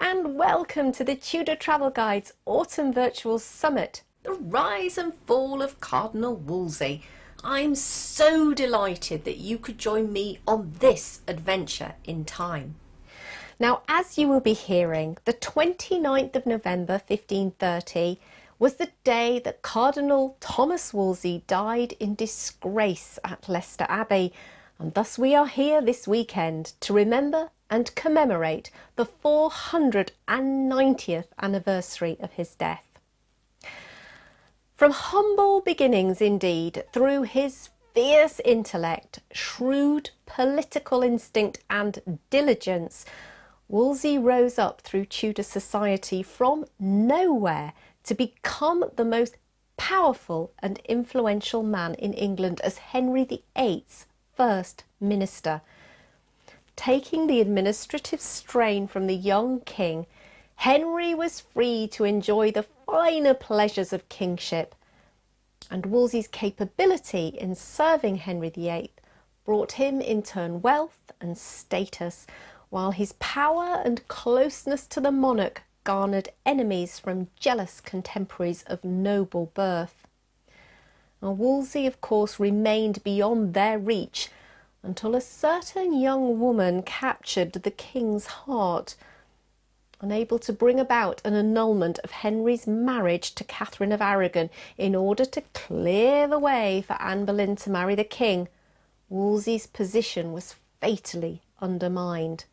and welcome to the Tudor Travel Guide's Autumn Virtual Summit, the rise and fall of Cardinal Wolsey. I'm so delighted that you could join me on this adventure in time. Now, as you will be hearing, the 29th of November 1530 was the day that Cardinal Thomas Wolsey died in disgrace at Leicester Abbey, and thus we are here this weekend to remember and commemorate the 490th anniversary of his death. From humble beginnings indeed, through his fierce intellect, shrewd political instinct and diligence, Wolsey rose up through Tudor society from nowhere to become the most powerful and influential man in England as Henry VIII's first minister. Taking the administrative strain from the young king, Henry was free to enjoy the finer pleasures of kingship, and Wolsey's capability in serving Henry VIII brought him in turn wealth and status, while his power and closeness to the monarch garnered enemies from jealous contemporaries of noble birth. Now, Wolsey, of course, remained beyond their reach until a certain young woman captured the king's heart. Unable to bring about an annulment of Henry's marriage to Catherine of Aragon in order to clear the way for Anne Boleyn to marry the king, Wolsey's position was fatally undermined.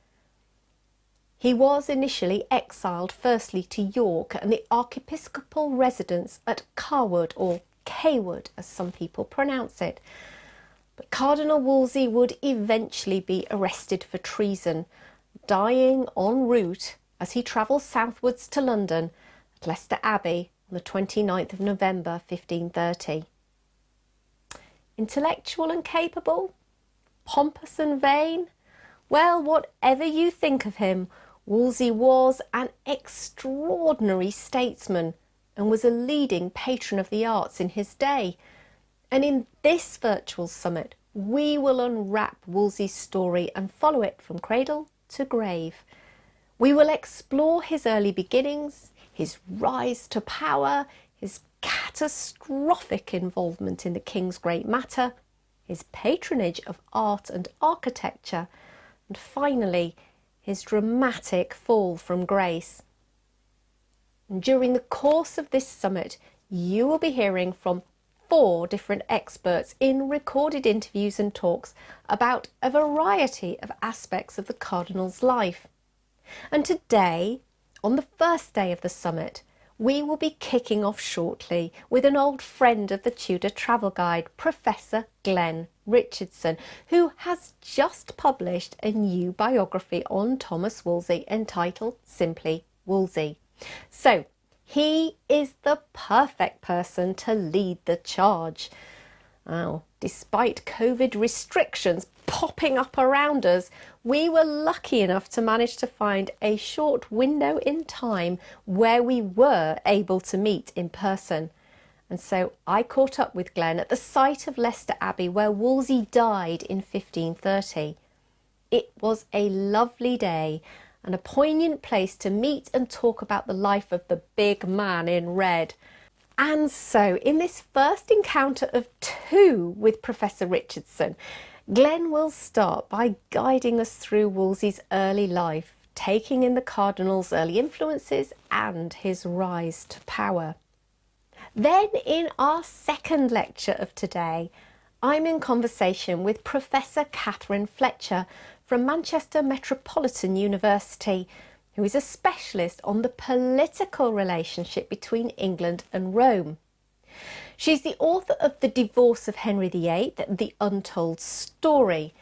He was initially exiled firstly to York and the archiepiscopal residence at Carwood, or Cawood as some people pronounce it. But Cardinal Wolsey would eventually be arrested for treason, dying en route as he travelled southwards to London at Leicester Abbey on the 29th of November 1530. Intellectual and capable? Pompous and vain? Well, whatever you think of him, Wolsey was an extraordinary statesman and was a leading patron of the arts in his day. And in this virtual summit, we will unwrap Wolsey's story and follow it from cradle to grave. We will explore his early beginnings, his rise to power, his catastrophic involvement in the king's great matter, his patronage of art and architecture, and finally, his dramatic fall from grace. And during the course of this summit, you will be hearing from 4 different experts in recorded interviews and talks about a variety of aspects of the Cardinal's life. And today, on the first day of the summit, we will be kicking off shortly with an old friend of the Tudor Travel Guide, Professor Glenn Richardson, who has just published a new biography on Thomas Wolsey entitled simply Wolsey. So, he is the perfect person to lead the charge. Now, despite COVID restrictions popping up around us, we were lucky enough to manage to find a short window in time where we were able to meet in person. And so I caught up with Glenn at the site of Leicester Abbey where Wolsey died in 1530. It was a lovely day and a poignant place to meet and talk about the life of the big man in red. And so, in this first encounter of 2 with Professor Richardson, Glenn will start by guiding us through Wolsey's early life, taking in the Cardinal's early influences and his rise to power. Then, in our second lecture of today, I'm in conversation with Professor Catherine Fletcher from Manchester Metropolitan University, who is a specialist on the political relationship between England and Rome. She's the author of The Divorce of Henry VIII, The Untold Story,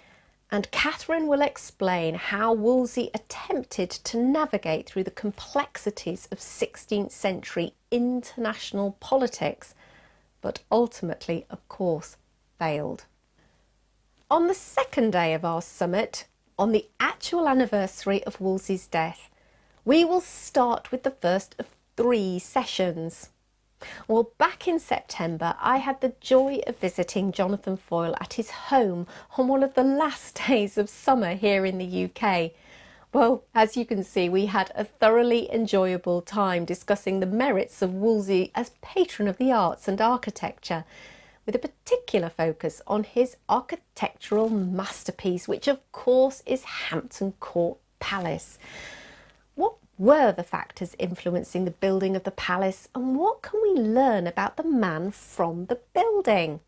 and Catherine will explain how Wolsey attempted to navigate through the complexities of 16th century international politics, but ultimately, of course, failed. On the second day of our summit, on the actual anniversary of Wolsey's death, we will start with the first of 3 sessions. Well, back in September, I had the joy of visiting Jonathan Foyle at his home on one of the last days of summer here in the UK. Well, as you can see, we had a thoroughly enjoyable time discussing the merits of Wolsey as patron of the arts and architecture, with a particular focus on his architectural masterpiece, which of course is Hampton Court Palace. What were the factors influencing the building of the palace, and what can we learn about the man from the building?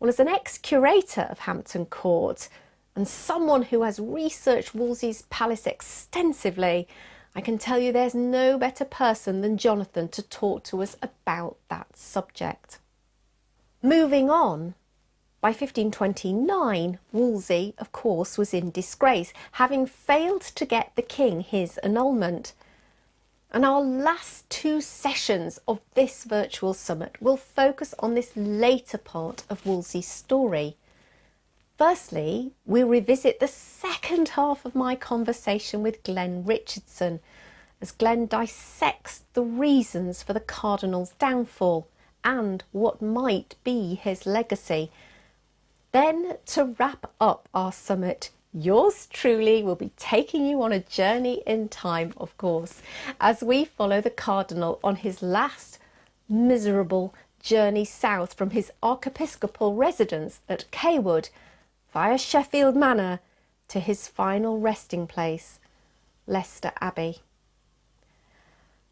Well, as an ex-curator of Hampton Court and someone who has researched Wolseys Palace extensively, I can tell you there's no better person than Jonathan to talk to us about that subject. Moving on, by 1529, Wolsey, of course, was in disgrace, having failed to get the king his annulment. And our last two sessions of this virtual summit will focus on this later part of Wolsey's story. Firstly, we'll revisit the second half of my conversation with Glenn Richardson, as Glenn dissects the reasons for the Cardinal's downfall and what might be his legacy. Then, to wrap up our summit, yours truly will be taking you on a journey in time, of course, as we follow the Cardinal on his last miserable journey south from his archiepiscopal residence at Cawood via Sheffield Manor to his final resting place, Leicester Abbey.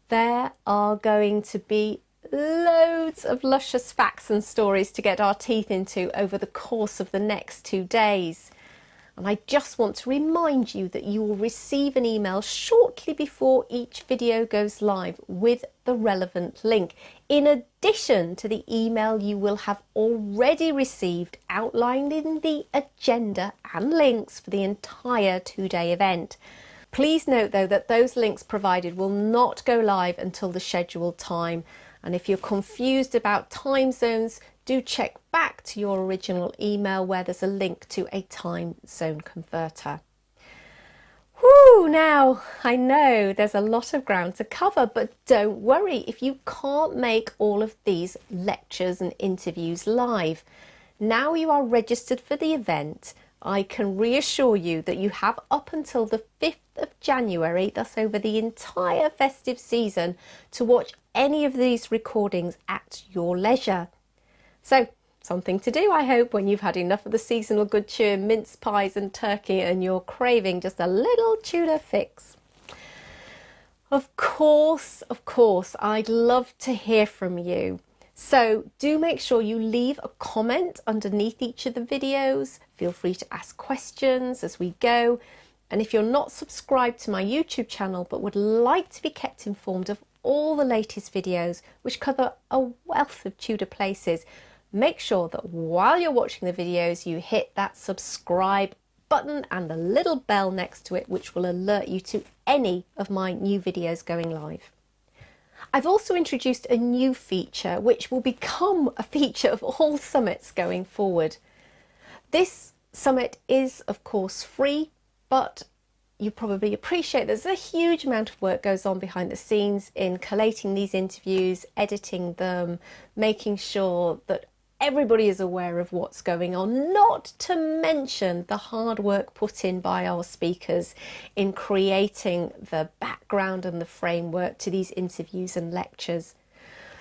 There are going to be loads of luscious facts and stories to get our teeth into over the course of the next 2 days. And I just want to remind you that you will receive an email shortly before each video goes live with the relevant link, in addition to the email you will have already received outlining the agenda and links for the entire 2-day event. Please note though that those links provided will not go live until the scheduled time, and if you're confused about time zones, do check back to your original email where there's a link to a time zone converter. Whew, now I know there's a lot of ground to cover, but don't worry if you can't make all of these lectures and interviews live. Now you are registered for the event, I can reassure you that you have up until the 5th of January, thus over the entire festive season, to watch any of these recordings at your leisure. So, something to do, I hope, when you've had enough of the seasonal good cheer, mince pies and turkey, and you're craving just a little Tudor fix. Of course, I'd love to hear from you. So do make sure you leave a comment underneath each of the videos. Feel free to ask questions as we go. And if you're not subscribed to my YouTube channel but would like to be kept informed of all the latest videos which cover a wealth of Tudor places, make sure that while you're watching the videos you hit that subscribe button and the little bell next to it, which will alert you to any of my new videos going live. I've also introduced a new feature which will become a feature of all summits going forward. This summit is of course free, but you probably appreciate there's a huge amount of work goes on behind the scenes in collating these interviews, editing them, making sure that everybody is aware of what's going on, not to mention the hard work put in by our speakers in creating the background and the framework to these interviews and lectures.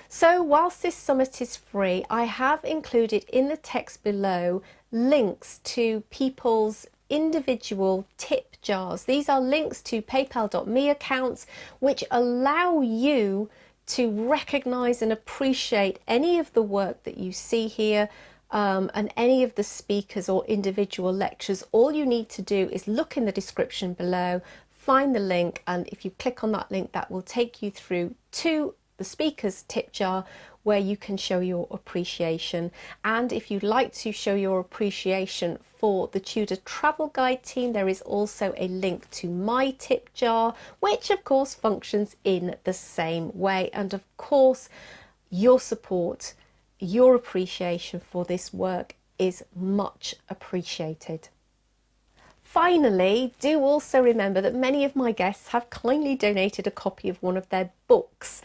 So whilst this summit is free, I have included in the text below links to people's individual tip jars. These are links to paypal.me accounts which allow you to recognise and appreciate any of the work that you see here and any of the speakers or individual lectures. All you need to do is look in the description below, find the link, and if you click on that link that will take you through to the speaker's tip jar where you can show your appreciation. And if you'd like to show your appreciation for the Tudor Travel Guide team, there is also a link to my tip jar, which of course functions in the same way. And of course, your support, your appreciation for this work is much appreciated. Finally, do also remember that many of my guests have kindly donated a copy of one of their books,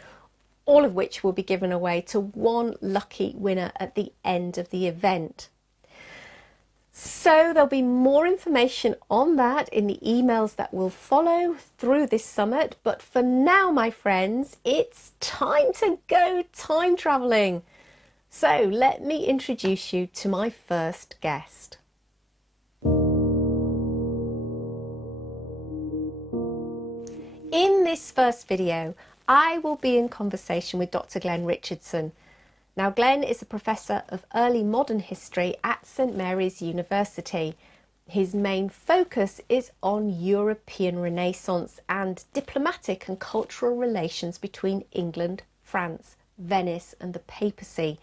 all of which will be given away to one lucky winner at the end of the event. So there'll be more information on that in the emails that will follow through this summit. But for now, my friends, it's time to go time travelling. So let me introduce you to my first guest. In this first video, I will be in conversation with Dr. Glenn Richardson. Now, Glenn is a professor of early modern history at St Mary's University. His main focus is on European Renaissance and diplomatic and cultural relations between England, France, Venice and the papacy.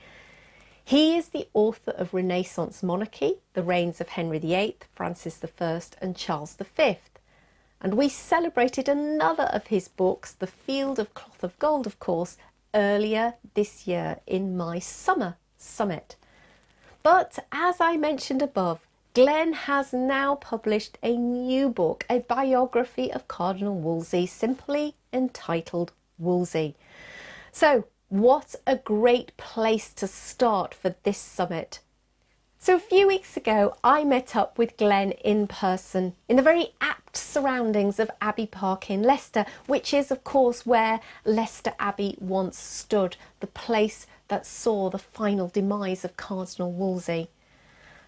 He is the author of Renaissance Monarchy, the reigns of Henry VIII, Francis I and Charles V. And we celebrated another of his books, The Field of Cloth of Gold, of course, earlier this year in my summer summit. But as I mentioned above, Glenn has now published a new book, a biography of Cardinal Wolsey, simply entitled Wolsey. So what a great place to start for this summit. So a few weeks ago, I met up with Glenn in person in the very apt surroundings of Abbey Park in Leicester, which is, of course, where Leicester Abbey once stood, the place that saw the final demise of Cardinal Wolsey.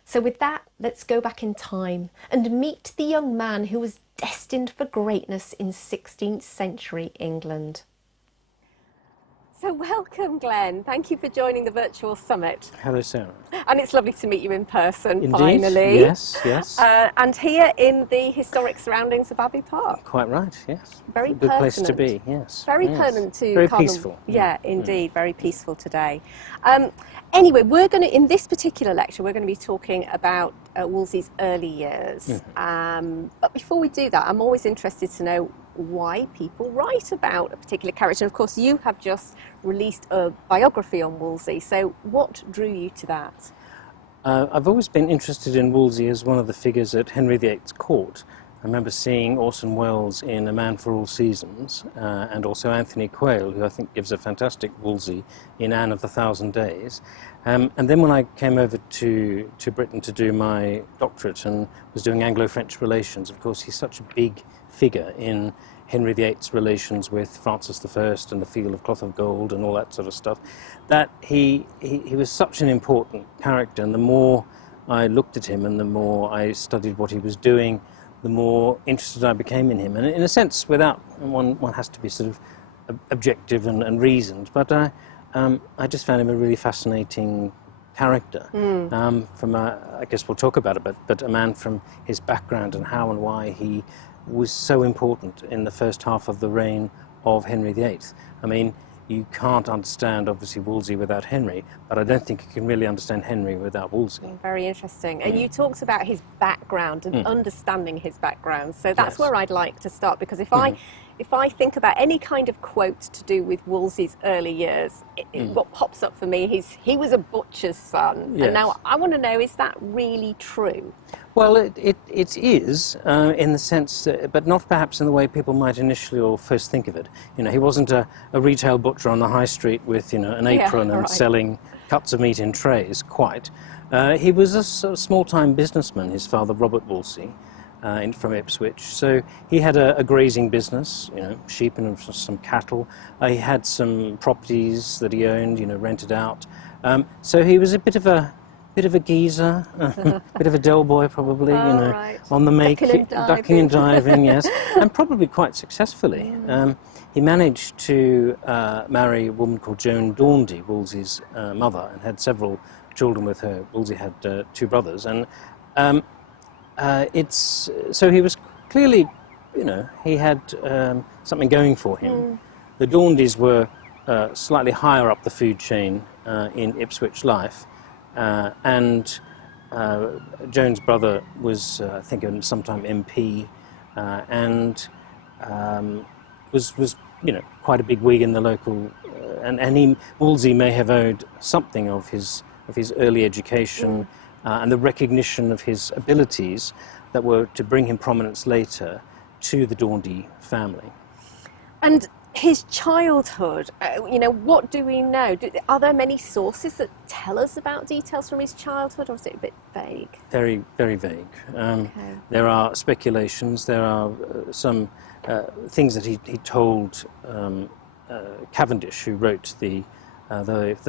So with that, let's go back in time and meet the young man who was destined for greatness in 16th century England. So welcome, Glenn. Thank you for joining the virtual summit. Hello, Sarah. And it's lovely to meet you in person, Indeed. finally. Yes, yes. And here in the historic surroundings of Abbey Park. Quite right, yes. Very good pertinent. place to be, yes. Very yes. pertinent to very Cardinal. peaceful. Yeah, indeed, very peaceful today. Anyway, we're going to, in this particular lecture, we're going to be talking about Wolsey's early years. But before we do that, I'm always interested to know why people write about a particular character. And of course, you have just released a biography on Wolsey. So what drew you to that? I've always been interested in Wolsey as one of the figures at Henry VIII's court. I remember seeing Orson Welles in A Man for All Seasons, and also Anthony Quayle, who I think gives a fantastic Wolsey in Anne of the Thousand Days. And then when I came over to Britain to do my doctorate and was doing Anglo-French relations, of course he's such a big figure in Henry VIII's relations with Francis I and the Field of Cloth of Gold and all that sort of stuff, that he was such an important character. And the more I looked at him and the more I studied what he was doing, the more interested I became in him. And in a sense, without one has to be sort of objective and reasoned, but I just found him a really fascinating character. From I guess we'll talk about it, but a man from his background and how and why he was so important in the first half of the reign of Henry VIII. I mean, you can't understand, obviously, Wolsey without Henry, but I don't think you can really understand Henry without Wolsey. Very interesting. And you talked about his background and understanding his background. So that's Yes. where I'd like to start, because if I think about any kind of quote to do with Wolsey's early years, what pops up for me is he was a butcher's son. Yes. And now I want to know, is that really true? Well, it is in the sense, but not perhaps in the way people might initially or first think of it. You know, he wasn't a retail butcher on the high street with, you know, an apron and selling cuts of meat in trays, quite. He was a sort of small-time businessman, his father, Robert Wolsey, from Ipswich. So he had a grazing business, you know, sheep and some cattle. He had some properties that he owned, you know, rented out. So he was a bit of a geezer, a bit of a Del boy probably, you know, on the make, ducking and diving, yes, and probably quite successfully. He managed to marry a woman called Joan Daundy, Wolsey's mother, and had several children with her. Wolsey had two brothers, and so he was clearly, you know, he had something going for him. The Daundys were slightly higher up the food chain in Ipswich life. And Joan's brother was, I think, sometime MP, and was you know, quite a big Whig in the local, and Wolsey may have owed something of his early education and the recognition of his abilities that were to bring him prominence later to the Daundy family. And his childhood, what do we know? Are there many sources that tell us about details from his childhood, or is it a bit vague? Very, very vague. Okay. There are speculations. There are some things that he told Cavendish, who wrote the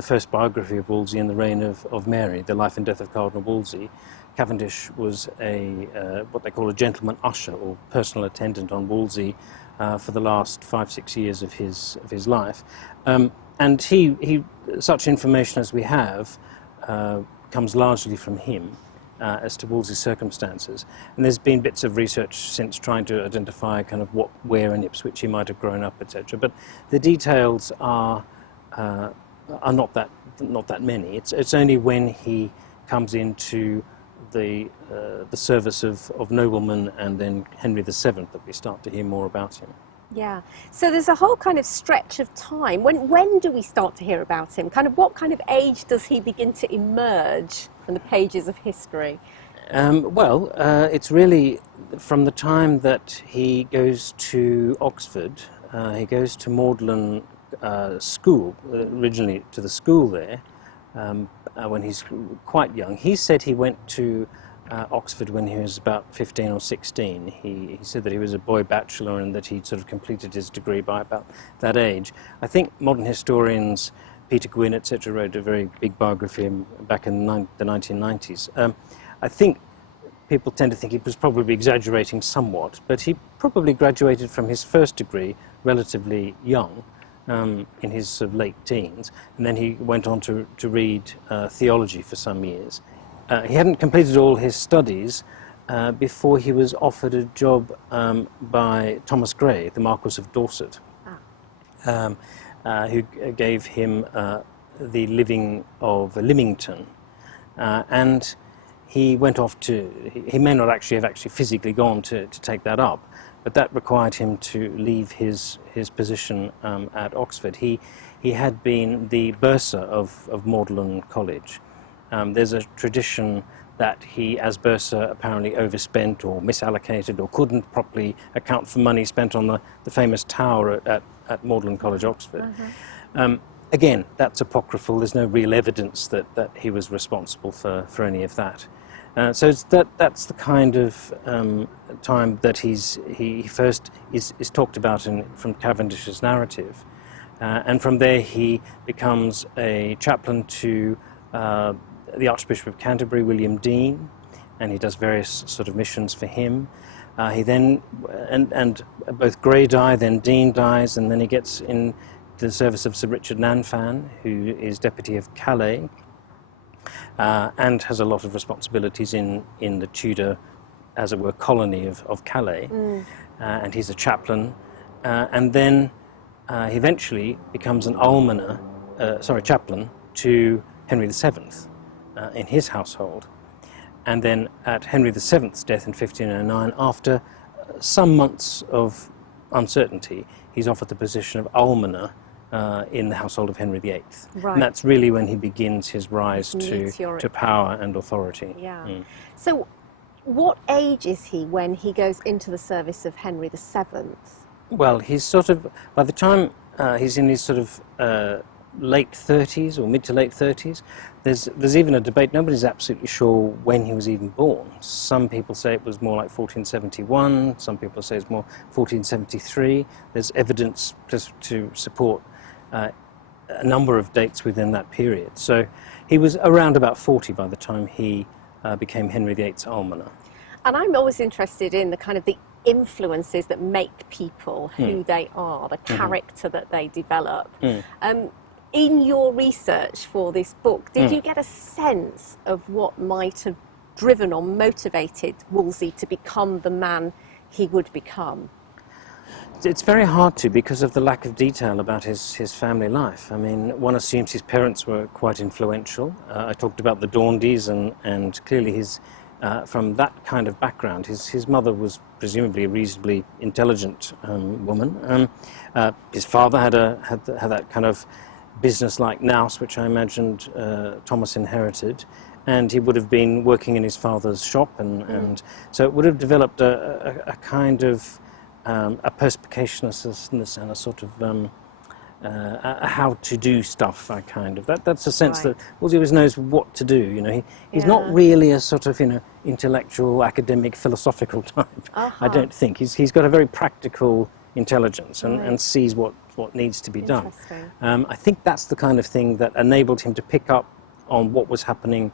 first biography of Wolsey in the reign of Mary, The Life and Death of Cardinal Wolsey. Cavendish was what they call a gentleman usher, or personal attendant on Wolsey for the last 5-6 years of his life, and he such information as we have comes largely from him as to Wolsey's circumstances. And there's been bits of research since trying to identify kind of where in Ipswich he might have grown up, etc. But the details are not that many. It's only when he comes into the service of noblemen and then Henry VII that we start to hear more about him. Yeah. So there's a whole kind of stretch of time. When do we start to hear about him? Kind of what kind of age does he begin to emerge from the pages of history? It's really from the time that he goes to Oxford. He goes to Magdalen School, originally to the school there, when he's quite young. He said he went to Oxford when he was about 15 or 16. He said that he was a boy bachelor and that he'd sort of completed his degree by about that age. I think modern historians, Peter Gwynne, etc., wrote a very big biography of him back in the 1990s. I think people tend to think he was probably exaggerating somewhat, but he probably graduated from his first degree relatively young, in his sort of late teens, and then he went on to read theology for some years. He hadn't completed all his studies before he was offered a job by Thomas Grey, the Marquis of Dorset, who gave him the living of Lymington. And he went off he may not have physically gone to take that up, but that required him to leave his position at Oxford. He had been the bursar of Magdalen College. There's a tradition that he, as bursar, apparently overspent or misallocated or couldn't properly account for money spent on the famous tower at Magdalen College, Oxford. Again, that's apocryphal. There's no real evidence that he was responsible for any of that. So that's the kind of time that he first is talked about from Cavendish's narrative. And from there he becomes a chaplain to the Archbishop of Canterbury, William Dean, and he does various sort of missions for him. He then, and both Grey die, then Dean dies, and then he gets into the service of Sir Richard Nanfan, who is Deputy of Calais, and has a lot of responsibilities in the Tudor, as it were, colony of Calais. And he's a chaplain, and then he eventually becomes an chaplain to Henry VII in his household. And then at Henry VII's death in 1509, after some months of uncertainty, he's offered the position of almoner in the household of Henry VIII. Right. And that's really when he begins his rise to power and authority. Yeah. So what age is he when he goes into the service of Henry VII? Well, he's sort of, by the time he's in his sort of late 30s or mid to late 30s, there's even a debate. Nobody's absolutely sure when he was even born. Some people say it was more like 1471, some people say it's more 1473. There's evidence to support a number of dates within that period. So he was around about 40 by the time he became Henry VIII's almoner. And I'm always interested in the kind of the influences that make people who they are, the character that they develop. In your research for this book, did you get a sense of what might have driven or motivated Wolsey to become the man he would become? It's very hard to, because of the lack of detail about his family life. I mean, one assumes his parents were quite influential. I talked about the Daundys, and clearly from that kind of background, his mother was presumably a reasonably intelligent woman. His father had that kind of business-like nous, which I imagined Thomas inherited, and he would have been working in his father's shop, and so it would have developed a kind of a perspicaciousness and a sort of a how to do stuff, kind of. That's a sense Right. that Wolsey always knows what to do. You know, he's not Yeah. really a sort of, you know, intellectual, academic, philosophical type. I don't think. He's got a very practical intelligence and, Right. and sees what needs to be done. Interesting. I think that's the kind of thing that enabled him to pick up on what was happening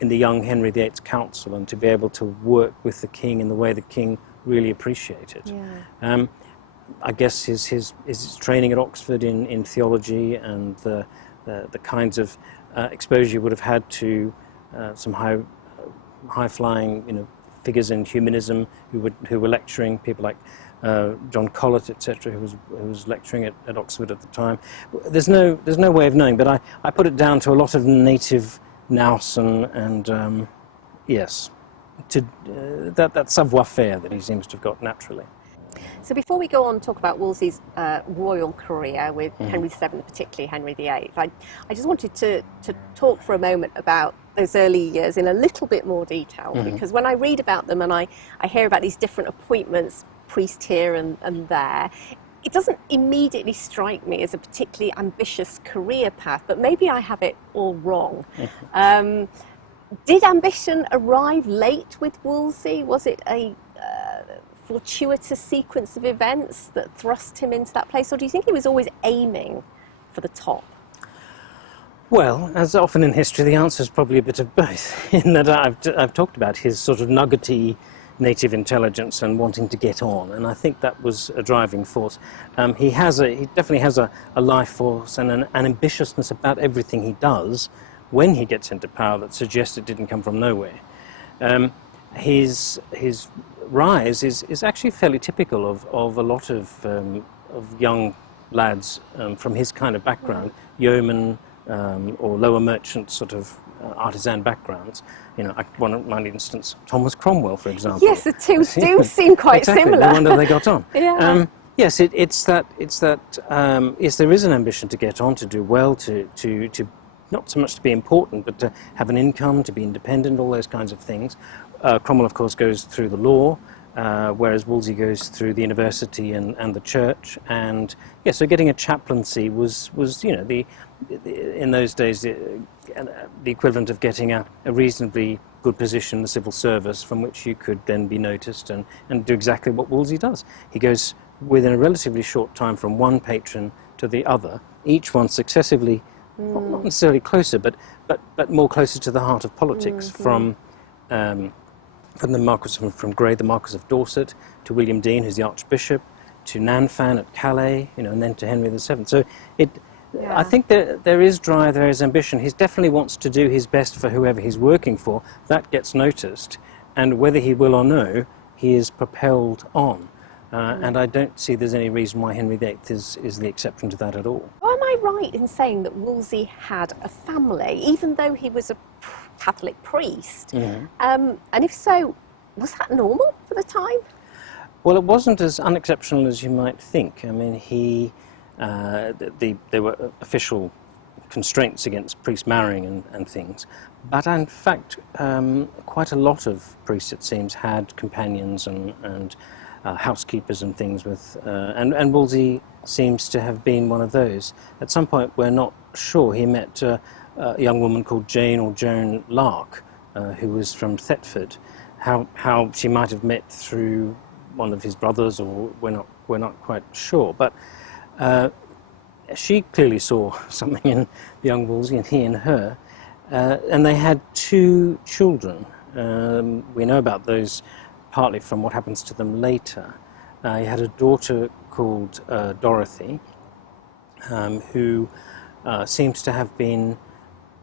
in the young Henry VIII's council and to be able to work with the king in the way the king really appreciated. Yeah. I guess his training at Oxford in theology and the kinds of exposure he would have had to some high flying, you know, figures in humanism who were lecturing, people like John Colet, etc., who was lecturing at Oxford at the time. There's no way of knowing, but I put it down to a lot of native nous and yes, to that savoir-faire that he seems to have got naturally. So before we go on to talk about Wolsey's royal career with Henry VII, particularly Henry VIII, I just wanted to talk for a moment about those early years in a little bit more detail, because when I read about them and I hear about these different appointments, priest here and there, it doesn't immediately strike me as a particularly ambitious career path, but maybe I have it all wrong. Did ambition arrive late with Wolsey? Was it a fortuitous sequence of events that thrust him into that place, or do you think he was always aiming for the top? Well, as often in history, the answer is probably a bit of both, in that I've talked about his sort of nuggety native intelligence and wanting to get on, and I think that was a driving force. He definitely has a life force and an ambitiousness about everything he does when he gets into power that suggests it didn't come from nowhere. His rise is actually fairly typical of a lot of young lads from his kind of background, yeomen or lower merchant sort of artisan backgrounds. You know, one instance, Thomas Cromwell, for example. Yes, the two do seem quite exactly, similar. No wonder they got on. Yeah. Yes, it's that. Yes, there is an ambition to get on, to do well, to not so much to be important, but to have an income, to be independent, all those kinds of things. Cromwell, of course, goes through the law, whereas Wolsey goes through the university and the church. And yeah, so getting a chaplaincy was you know, in those days the equivalent of getting a reasonably good position in the civil service from which you could then be noticed and do exactly what Wolsey does. He goes within a relatively short time from one patron to the other, each one successively, not necessarily closer, but more closer to the heart of politics, from the Marquis from Grey, the Marquis of Dorset, to William Dean, who's the Archbishop, to Nanfan at Calais, you know, and then to Henry VII. So I think there is drive, there is ambition. He definitely wants to do his best for whoever he's working for. That gets noticed, and whether he will or no, he is propelled on. And I don't see there's any reason why Henry VIII is the exception to that at all. Well, am I right in saying that Wolsey had a family, even though he was a Catholic priest? And if so, was that normal for the time? Well, it wasn't as unexceptional as you might think. I mean, there were official constraints against priests marrying and things, but in fact, quite a lot of priests, it seems, had companions and housekeepers and things with, and Wolsey seems to have been one of those. At some point, we're not sure, he met a young woman called Jane or Joan Lark, who was from Thetford. How she might have met through one of his brothers, or we're not quite sure. But she clearly saw something in young Wolsey, and he in her, and they had 2 children. We know about those partly from what happens to them later. He had a daughter called Dorothy, who seems to have been,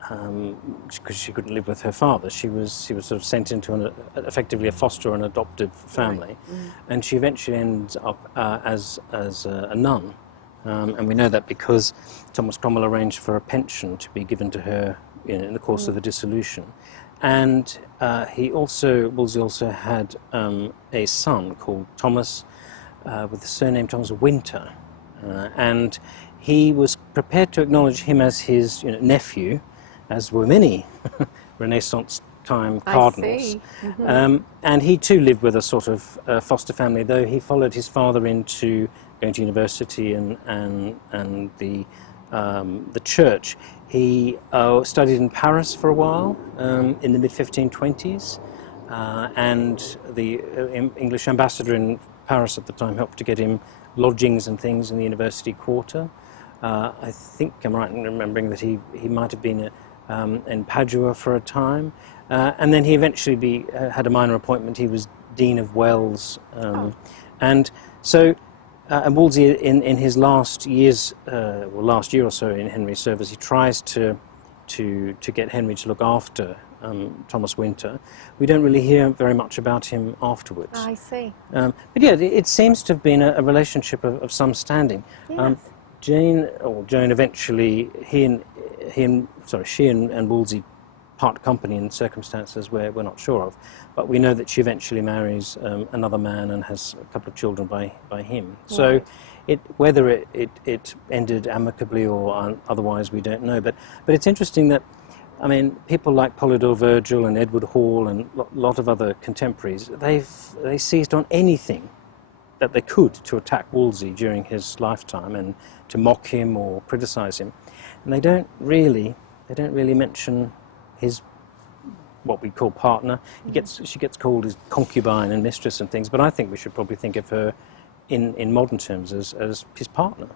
because she couldn't live with her father, she was sort of sent into effectively a foster and adoptive family, and she eventually ends up as a nun. And we know that because Thomas Cromwell arranged for a pension to be given to her in the course of the dissolution. And Wolsey also had a son called Thomas, with the surname Thomas Winter, and he was prepared to acknowledge him as his nephew, as were many Renaissance lifetime cardinals. I see. Mm-hmm. And he too lived with a sort of foster family, though he followed his father into going to university and the church. He studied in Paris for a while in the mid-1520s, and the English ambassador in Paris at the time helped to get him lodgings and things in the university quarter. I think I'm right in remembering that he might have been in Padua for a time, and then he eventually had a minor appointment. He was Dean of Wells, and so and Wolsey in his last years, last year or so in Henry's service, he tries to get Henry to look after Thomas Winter. We don't really hear very much about him afterwards. I see. But yeah, it seems to have been a relationship of some standing. Yes. Joan eventually, she and Wolsey part company in circumstances where we're not sure of, but we know that she eventually marries another man and has a couple of children by him. So whether it ended amicably or otherwise, we don't know. But it's interesting that, I mean, people like Polydore Virgil and Edward Hall and a lot of other contemporaries, they seized on anything that they could to attack Wolsey during his lifetime and to mock him or criticize him. And they don't really mention his, what we call partner. She gets called his concubine and mistress and things, but I think we should probably think of her in modern terms as his partner.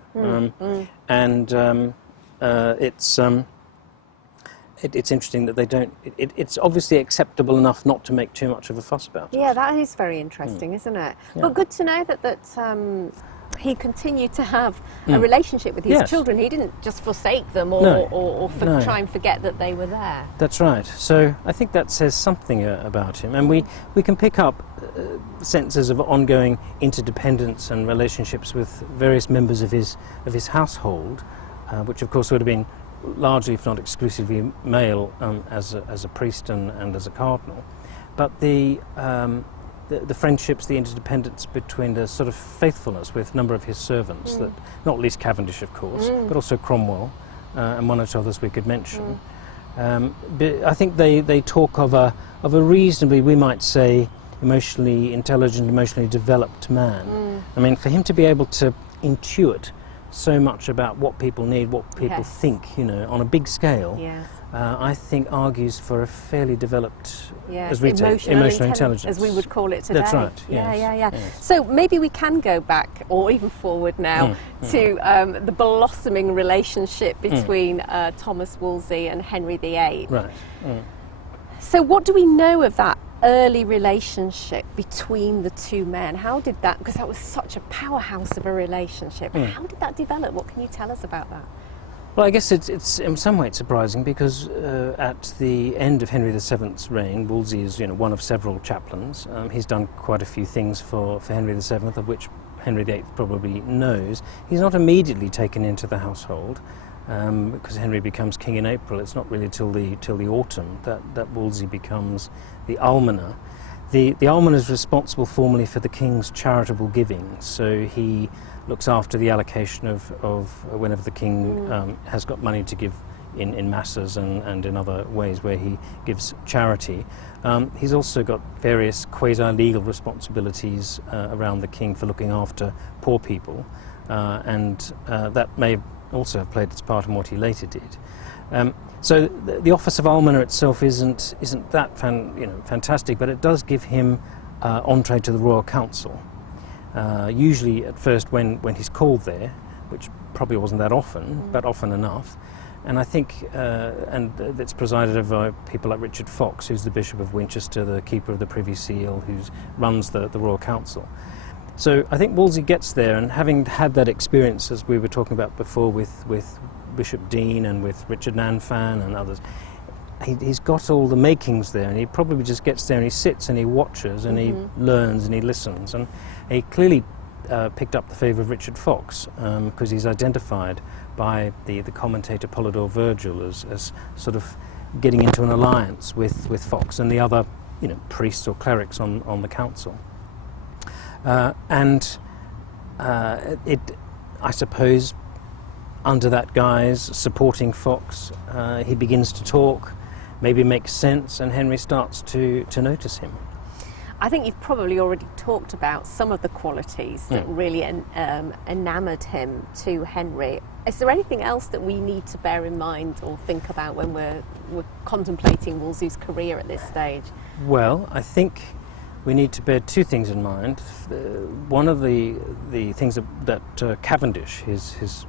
It's interesting that they don't. It's obviously acceptable enough not to make too much of a fuss about it. Yeah, that is very interesting, isn't it? Yeah. But good to know that he continued to have a relationship with his children. He didn't just forsake them or try and forget that they were there. That's right. So I think that says something about him, and we can pick up senses of ongoing interdependence and relationships with various members of his household, which of course would have been largely, if not exclusively, male as a priest and as a cardinal. But the friendships, the interdependence between the sort of faithfulness with a number of his servants, that not least Cavendish, of course, but also Cromwell and one or two others we could mention. But I think they talk of a reasonably, we might say, emotionally intelligent, emotionally developed man. I mean, for him to be able to intuit so much about what people need, what people think, on a big scale, I think argues for a fairly developed, as we say, emotional intelligence. As we would call it today. That's right, Yes. So maybe we can go back, or even forward now, to the blossoming relationship between Thomas Wolsey and Henry VIII. Right. So what do we know of that early relationship between the two men? How did that, because that was such a powerhouse of a relationship, how did that develop? What can you tell us about that? Well, I guess it's in some ways surprising because at the end of Henry VII's reign, Wolsey is one of several chaplains. He's done quite a few things for Henry VII, of which Henry VIII probably knows. He's not immediately taken into the household because Henry becomes king in April. It's not really till the autumn that Wolsey becomes the almoner. The almoner is responsible formally for the king's charitable giving, so he looks after the allocation of whenever the king has got money to give in masses and in other ways where he gives charity. He's also got various quasi-legal responsibilities around the king for looking after poor people, and that may also have played its part in what he later did. So the office of almoner itself isn't that fantastic, but it does give him entree to the royal council. Usually at first when he's called there, which probably wasn't that often, but often enough. And I think, and it's presided over by people like Richard Fox, who's the Bishop of Winchester, the Keeper of the Privy Seal, who runs the Royal Council. So I think Wolsey gets there, and having had that experience, as we were talking about before, with Bishop Dean and with Richard Nanfan and others, he's got all the makings there, and he probably just gets there and he sits and he watches and he learns and he listens. And he clearly picked up the favour of Richard Fox because he's identified by the commentator Polydore Virgil as sort of getting into an alliance with Fox and the other priests or clerics on the council. And I suppose, under that guise, supporting Fox, he begins to talk. maybe makes sense, and Henry starts to notice him. I think you've probably already talked about some of the qualities that really enamoured him to Henry. Is there anything else that we need to bear in mind or think about when we're contemplating Wolsey's career at this stage? Well, I think we need to bear two things in mind. One of the things that Cavendish, his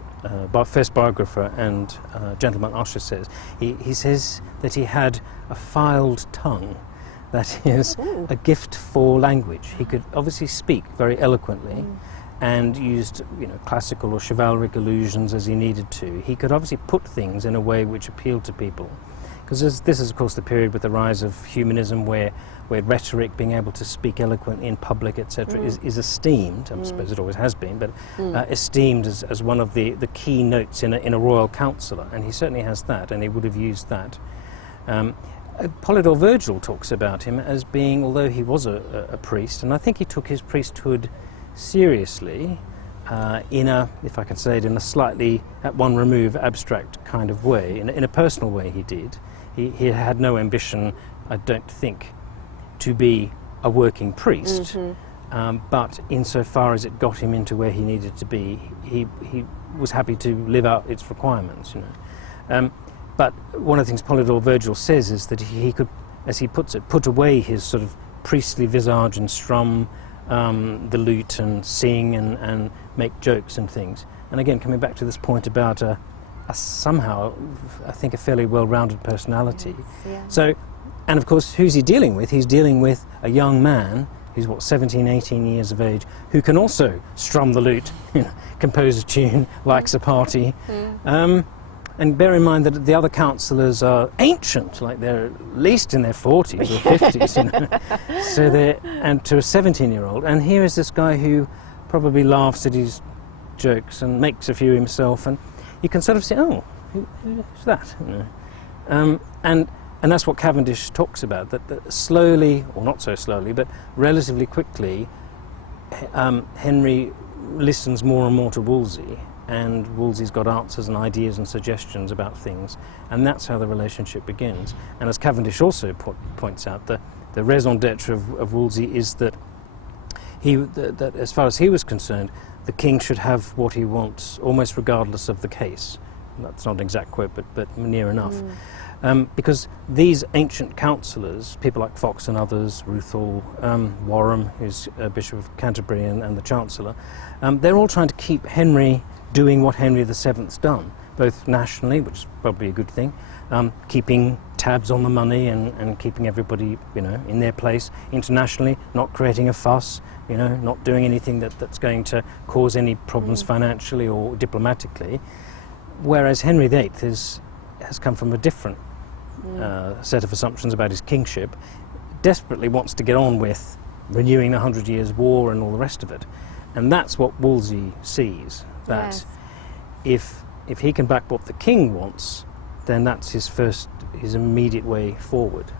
first biographer and gentleman usher, says, he says that he had a filed tongue. That is a gift for language. He could obviously speak very eloquently and used, classical or chivalric allusions as he needed to. He could obviously put things in a way which appealed to people. Because this is, of course, the period with the rise of humanism where rhetoric, being able to speak eloquently in public, etc., is esteemed. I suppose it always has been, but esteemed as one of the key notes in a royal councillor. And he certainly has that, and he would have used that. Polydore Virgil talks about him as being, although he was a priest, and I think he took his priesthood seriously, in a, if I can say it, in a slightly at one remove abstract kind of way, in a personal way he did. He had no ambition, I don't think, to be a working priest, but insofar as it got him into where he needed to be, he was happy to live out its requirements, But one of the things Polydore Virgil says is that he could, as he puts it, put away his sort of priestly visage and strum the lute and sing and make jokes and things. And again, coming back to this point about somehow, I think, a fairly well-rounded personality. So, and of course, who's he dealing with? He's dealing with a young man who's, 17, 18 years of age, who can also strum the lute, compose a tune, likes a party. And bear in mind that the other councillors are ancient, like they're at least in their 40s or 50s, So and to a 17-year-old. And here is this guy who probably laughs at his jokes and makes a few himself, and you can sort of say, oh, who's that? And that's what Cavendish talks about, that slowly, or not so slowly, but relatively quickly, Henry listens more and more to Wolsey, and Wolsey's got answers and ideas and suggestions about things, and that's how the relationship begins. And as Cavendish also points out, the raison d'etre of Wolsey is that that as far as he was concerned, the king should have what he wants, almost regardless of the case. That's not an exact quote, but near enough. Because these ancient councillors, people like Fox and others, Ruthall, Warham, who's Bishop of Canterbury, and the Chancellor, they're all trying to keep Henry doing what Henry VII's done, both nationally, which is probably a good thing, keeping tabs on the money and keeping everybody, in their place, internationally, not creating a fuss, not doing anything that's going to cause any problems financially or diplomatically. Whereas Henry VIII has come from a different set of assumptions about his kingship, desperately wants to get on with renewing the 100 Years' War and all the rest of it. And that's what Wolsey sees, that if he can back what the king wants, then that's his immediate way forward.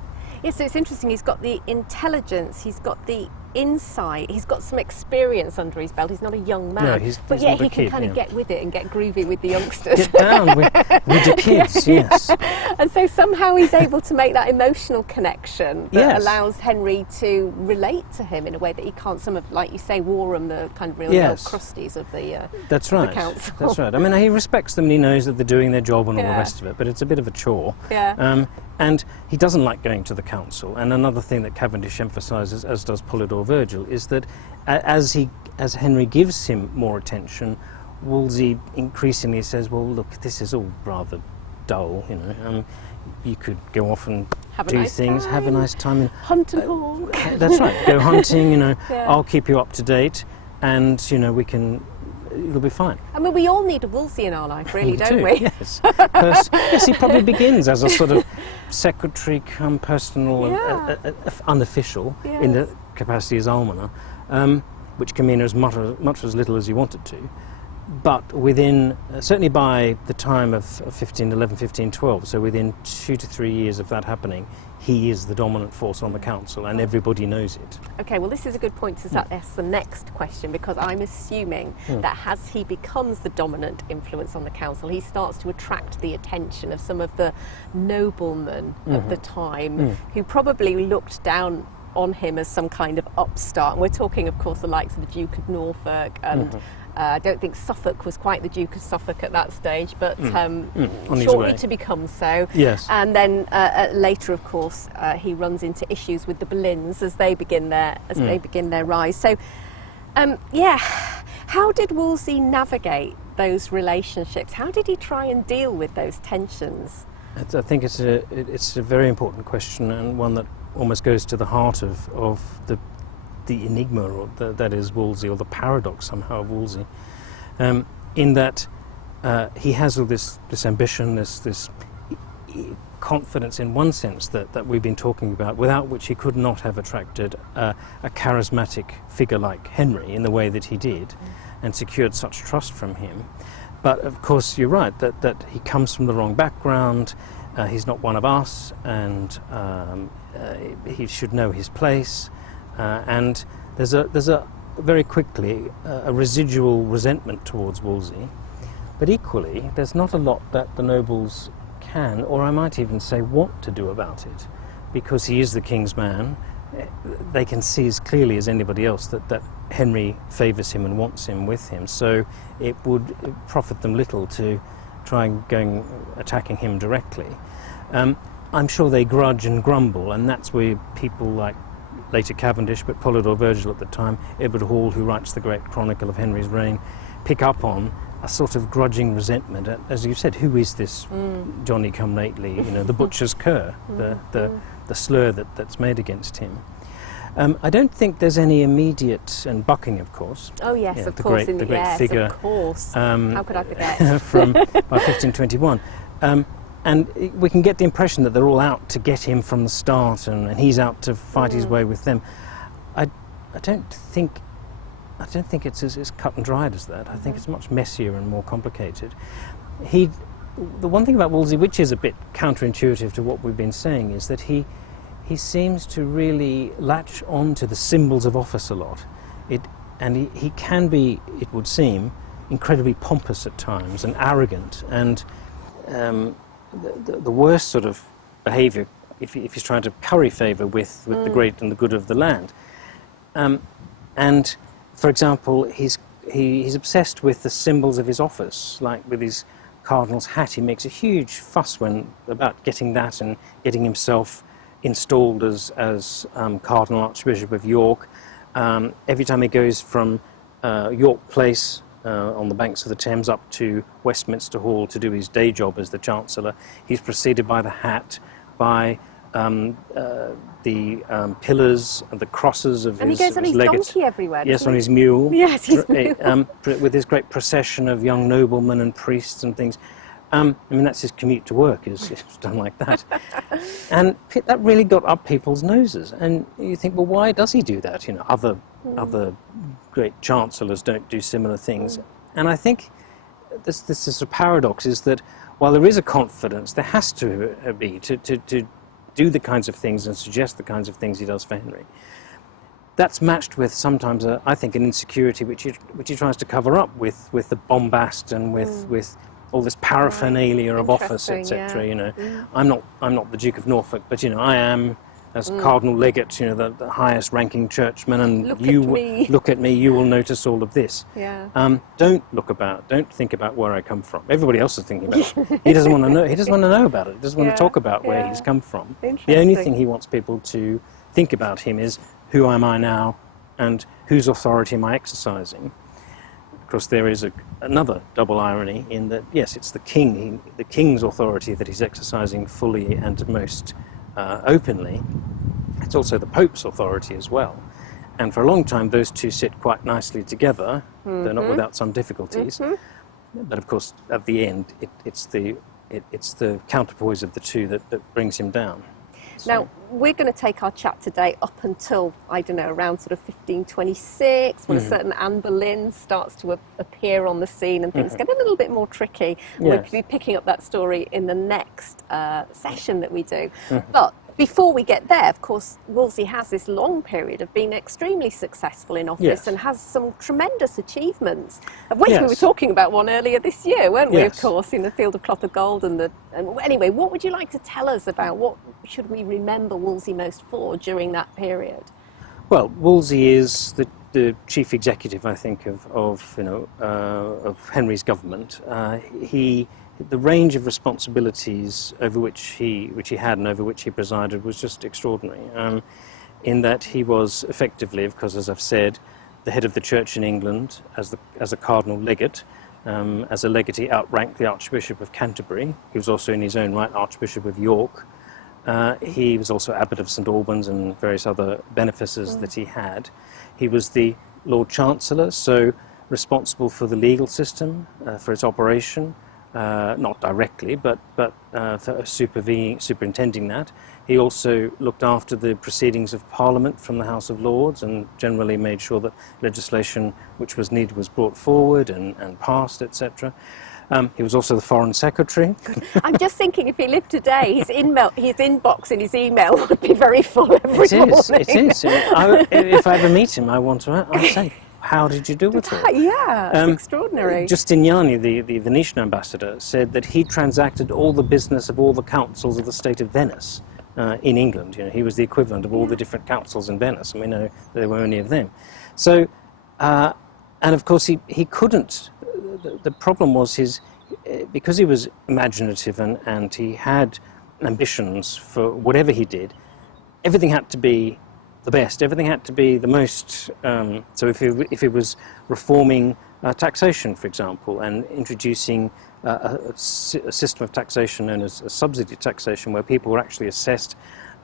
Yes, so it's interesting, he's got the intelligence, he's got the insight, he's got some experience under his belt. He's not a young man, but yet he can kind of get with it and get groovy with the youngsters. Get down with the kids, yes. And so somehow he's able to make that emotional connection that allows Henry to relate to him in a way that he can't. Some of, like you say, Warham, the kind of real crusties of the That's right. The council. That's right. I mean, he respects them and he knows that they're doing their job and all the rest of it, but it's a bit of a chore. And he doesn't like going to the council. And another thing that Cavendish emphasises, as does Polydore Virgil, is that as Henry gives him more attention, Wolsey increasingly says, well, look, this is all rather dull, you could go off and do things, have a nice time. Hunt and hawk. That's right, go hunting, I'll keep you up to date, and, it'll be fine. I mean, we all need a Wolsey in our life, really, don't we? Yes. Yes, he probably begins as a sort of secretary come personal, unofficial, in the capacity as almoner, which can mean as much as little as you want it to. but within, certainly by the time of 1511, 1512, so within 2 to 3 years of that happening, he is the dominant force on the council, and everybody knows it. Okay, well, this is a good point to ask the next question, because I'm assuming that as he becomes the dominant influence on the council, he starts to attract the attention of some of the noblemen of the time who probably looked down on him as some kind of upstart. And we're talking, of course, the likes of the Duke of Norfolk and I don't think Suffolk was quite the Duke of Suffolk at that stage, but shortly to become so. Yes. And then later, of course, he runs into issues with the Boleyns as they begin their rise. So, how did Wolsey navigate those relationships? How did he try and deal with those tensions? I think it's a very important question, and one that almost goes to the heart of the enigma, or that is Wolsey, or the paradox somehow of Wolsey, in that he has all this ambition, this confidence in one sense that we've been talking about, without which he could not have attracted a charismatic figure like Henry in the way that he did, and secured such trust from him. But of course you're right, that he comes from the wrong background, he's not one of us, and he should know his place. And there's a very quickly a residual resentment towards Wolsey, but equally there's not a lot that the nobles can, or I might even say want to do about it, because he is the king's man. They can see as clearly as anybody else that Henry favours him and wants him with him, so it would profit them little to try and attacking him directly. I'm sure they grudge and grumble, and that's where people like later Cavendish, but Polydore Virgil at the time, Edward Hall, who writes the great chronicle of Henry's reign, pick up on a sort of grudging resentment. As you said, who is this Johnny come lately? The butcher's cur, the slur that's made against him. I don't think there's any immediate, and Bucking, of course. Oh yes, of course, the great figure. Of course. How could I forget? From by 1521. And we can get the impression that they're all out to get him from the start, and he's out to fight his way with them. I don't think it's as cut and dried as that. I think it's much messier and more complicated. The one thing about Wolsey, which is a bit counterintuitive to what we've been saying, is that he seems to really latch on to the symbols of office a lot. And he can be, it would seem, incredibly pompous at times and arrogant, and the worst sort of behaviour if he's trying to curry favour with the great and the good of the land. And for example, he's obsessed with the symbols of his office, like with his cardinal's hat. He makes a huge fuss about getting that and getting himself installed as Cardinal Archbishop of York. Every time he goes from York Place on the banks of the Thames up to Westminster Hall to do his day job as the Chancellor, he's preceded by the hat, by the pillars and the crosses of his legates. And he goes on his donkey everywhere. Yes, on his mule. Yes, his mule. With his great procession of young noblemen and priests and things. That's his commute to work, is done like that. And that really got up people's noses. And you think, well, why does he do that? Other great chancellors don't do similar things. And I think this is a paradox, is that while there is a confidence, there has to be to do the kinds of things and suggest the kinds of things he does for Henry. That's matched with sometimes, I think, an insecurity which he tries to cover up with the bombast and with all this paraphernalia of office, etc. Yeah. I'm not the Duke of Norfolk, but I am, as Cardinal Legate, the highest ranking churchman, and look at me, you will notice all of this. Yeah. Don't think about where I come from. Everybody else is thinking about it. He doesn't want to know. He doesn't want to know about it. He doesn't want to talk about where he's come from. The only thing he wants people to think about him is, who am I now, and whose authority am I exercising? Of course, there is another double irony in that, yes, it's the king's authority that he's exercising fully and most openly. It's also the Pope's authority as well. And for a long time, those two sit quite nicely together. They're not without some difficulties. But of course, at the end, it's the counterpoise of the two that brings him down. So, Now, we're going to take our chat today up until, I don't know, around sort of 1526, when a certain Anne Boleyn starts to appear on the scene and things get a little bit more tricky. And Yes. we'll be picking up that story in the next session that we do. But before we get there, of course, Wolsey has this long period of being extremely successful in office Yes. and has some tremendous achievements, of which we were Yes. talking about one earlier this year, weren't we, of Yes. course, in the Field of Cloth of Gold. And anyway, what would you like to tell us about what should we remember Wolsey most for during that period? well, Wolsey is the chief executive, I think, of Henry's government. The range of responsibilities over which he had and over which he presided was just extraordinary. In that he was effectively, of course, as I've said, the head of the Church in England as a cardinal legate. As a legate, he outranked the Archbishop of Canterbury. He was also, in his own right, Archbishop of York. He was also Abbot of St Albans and various other benefices that he had. He was the Lord Chancellor, so responsible for the legal system, for its operation. Not directly, but for superintending that. He also looked after the proceedings of Parliament from the House of Lords and generally made sure that legislation which was needed was brought forward and passed, etc. He was also the Foreign Secretary. I'm just thinking, if he lived today, his inbox in his email would be very full every morning. It is. If I ever meet him, I'll say, how did you do it all? Yeah, it's extraordinary. Giustiniani, the Venetian ambassador, said that he transacted all the business of all the councils of the state of Venice in England. He was the equivalent of all the different councils in Venice, and we know there were only of them. So, and of course, he couldn't. The problem was because he was imaginative and he had ambitions for whatever he did. Everything had to be the best. Everything had to be the most. So if it was reforming taxation, for example, and introducing a system of taxation known as a subsidy taxation, where people were actually assessed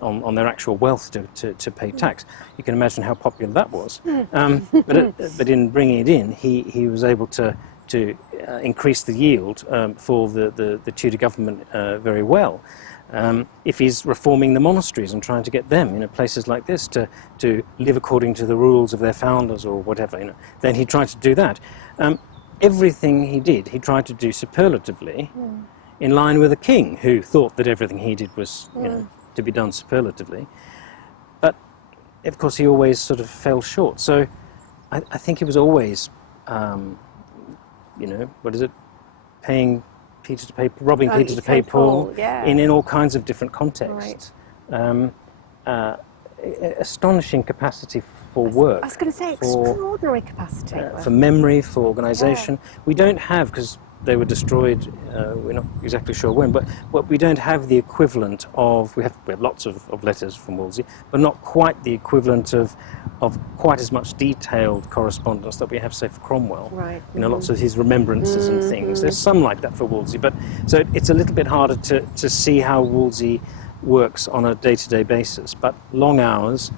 on their actual wealth to pay tax, you can imagine how popular that was. But in bringing it in, he was able to increase the yield for the Tudor government very well. If he's reforming the monasteries and trying to get them, places like this to live according to the rules of their founders or whatever, then he tried to do that. Everything he did, he tried to do superlatively, in line with a king who thought that everything he did was, to be done superlatively. But of course, he always sort of fell short. So I think he was always, paying Peter to pay, robbing Peter to pay Paul, yeah. in all kinds of different contexts. Right. Astonishing capacity for work. I was going to say, extraordinary capacity. For memory, for organisation. We don't have, because they were destroyed, we're not exactly sure when, but we don't have the equivalent of, we have lots of letters from Wolsey, but not quite the equivalent of quite as much detailed correspondence that we have, say, for Cromwell. Right. Lots of his remembrances and things. There's some like that for Wolsey, but so it's a little bit harder to see how Wolsey works on a day-to-day basis. But long hours.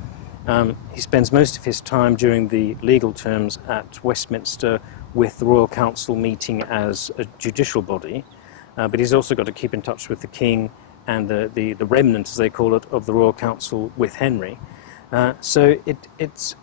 He spends most of his time during the legal terms at Westminster with the Royal Council meeting as a judicial body, but he's also got to keep in touch with the King and the remnant, as they call it, of the Royal Council with Henry. So it's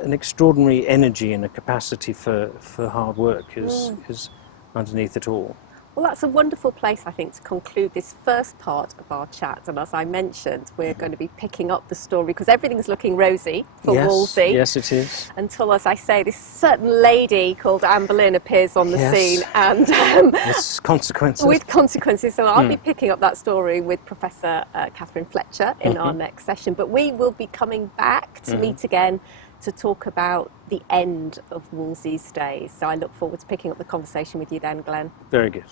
an extraordinary energy and a capacity for hard work is underneath it all. Well, that's a wonderful place, I think, to conclude this first part of our chat. And as I mentioned, we're going to be picking up the story because everything's looking rosy for Wolsey. Yes, it is. Until, as I say, this certain lady called Anne Boleyn appears on the scene. And with consequences. With consequences. So I'll be picking up that story with Professor Catherine Fletcher in our next session. But we will be coming back to meet again to talk about the end of Wolsey's days. So I look forward to picking up the conversation with you then, Glenn. Very good.